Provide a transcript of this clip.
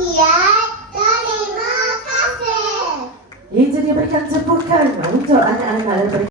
Terima kasih. Itu dia berikan tepukan untuk anak-anak